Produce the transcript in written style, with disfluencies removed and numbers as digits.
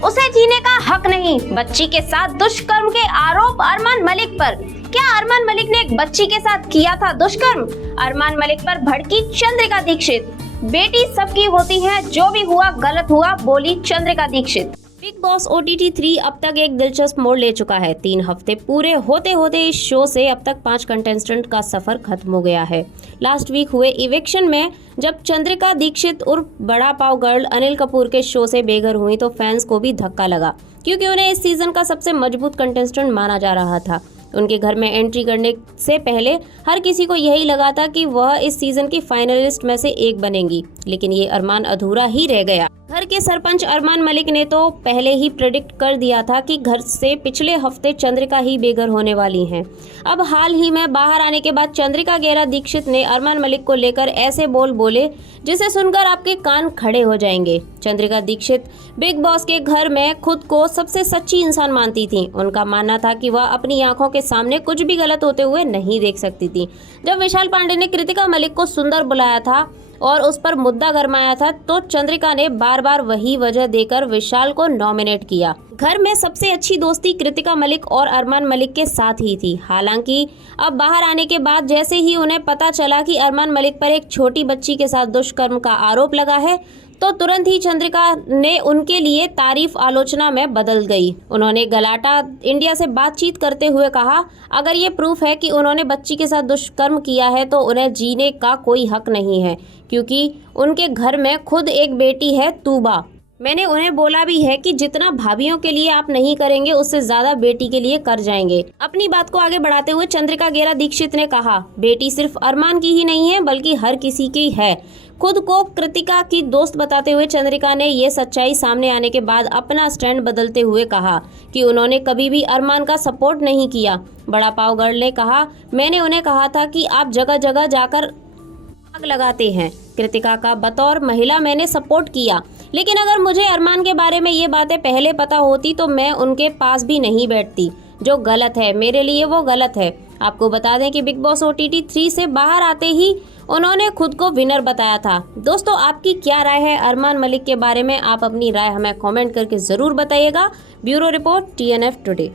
उसे जीने का हक नहीं। बच्ची के साथ दुष्कर्म के आरोप अरमान मलिक पर। क्या अरमान मलिक ने एक बच्ची के साथ किया था दुष्कर्म? अरमान मलिक पर भड़की चंद्रिका दीक्षित। बेटी सबकी होती है, जो भी हुआ गलत हुआ, बोली Chandrika Dikshit. Bigg Boss OTT 3 अब तक एक दिलचस्प मोड़ ले चुका है। 3 हफ्ते पूरे होते होते इस शो से अब तक 5 कंटेस्टेंट का सफर खत्म हो गया है। लास्ट वीक हुए इवेक्शन में जब चंद्रिका दीक्षित उर्फ बड़ा पाव गर्ल अनिल कपूर के शो से बेघर हुई तो फैंस को भी धक्का लगा, क्योंकि उन्हें इस सीजन का सबसे मजबूत कंटेस्टेंट माना जा रहा था। उनके घर में एंट्री करने से पहले हर किसी को यही लगा था कि वह इस सीजन की फाइनलिस्ट में से एक बनेंगी, लेकिन ये अरमान अधूरा ही रह गया। घर के सरपंच अरमान मलिक ने तो पहले ही प्रेडिक्ट कर दिया था कि घर से पिछले हफ्ते चंद्रिका ही बेघर होने वाली हैं। अब हाल ही में बाहर आने के बाद चंद्रिका गेरा दीक्षित ने अरमान मलिक को लेकर ऐसे बोले जिसे सुनकर आपके कान खड़े हो जाएंगे। चंद्रिका दीक्षित बिग बॉस के घर में खुद को सबसे सच्ची इंसान मानती थी। उनका मानना था कि वह अपनी आंखों के सामने कुछ भी गलत होते हुए नहीं देख सकती थी। जब विशाल पांडे ने कृतिका मलिक को सुंदर बुलाया था और उस पर मुद्दा गरमाया था, तो चंद्रिका ने बार बार वही वजह देकर विशाल को नॉमिनेट किया। घर में सबसे अच्छी दोस्ती कृतिका मलिक और अरमान मलिक के साथ ही थी। हालांकि अब बाहर आने के बाद जैसे ही उन्हें पता चला कि अरमान मलिक पर एक छोटी बच्ची के साथ दुष्कर्म का आरोप लगा है, तो तुरंत ही चंद्रिका ने उनके लिए तारीफ आलोचना में बदल गई। उन्होंने गलाटा इंडिया से बातचीत करते हुए कहा, अगर ये प्रूफ है कि उन्होंने बच्ची के साथ दुष्कर्म किया है तो उन्हें जीने का कोई हक नहीं है, क्योंकि उनके घर में खुद एक बेटी है, तूबा। मैंने उन्हें बोला भी है कि जितना भाभियों के लिए आप नहीं करेंगे उससे ज्यादा बेटी के लिए कर जाएंगे। अपनी बात को आगे बढ़ाते हुए चंद्रिका गेरा दीक्षित ने कहा, बेटी सिर्फ अरमान की ही नहीं है बल्कि हर किसी की है। खुद को कृतिका की दोस्त बताते हुए चंद्रिका ने ये सच्चाई सामने आने के बाद अपना स्टैंड बदलते हुए कहा कि उन्होंने कभी भी अरमान का सपोर्ट नहीं किया। बड़ा पाव गर्ल ने कहा, मैंने उन्हें कहा था कि आप जगह जगह जाकर आग लगाते हैं। कृतिका का बतौर महिला मैंने सपोर्ट किया, लेकिन अगर मुझे अरमान के बारे में ये बातें पहले पता होती तो मैं उनके पास भी नहीं बैठती। जो गलत है मेरे लिए वो गलत है। आपको बता दें कि बिग बॉस OTT 3 से बाहर आते ही उन्होंने खुद को विनर बताया था। दोस्तों, आपकी क्या राय है अरमान मलिक के बारे में? आप अपनी राय हमें कमेंट करके ज़रूर बताइएगा। Bureau report TNF today.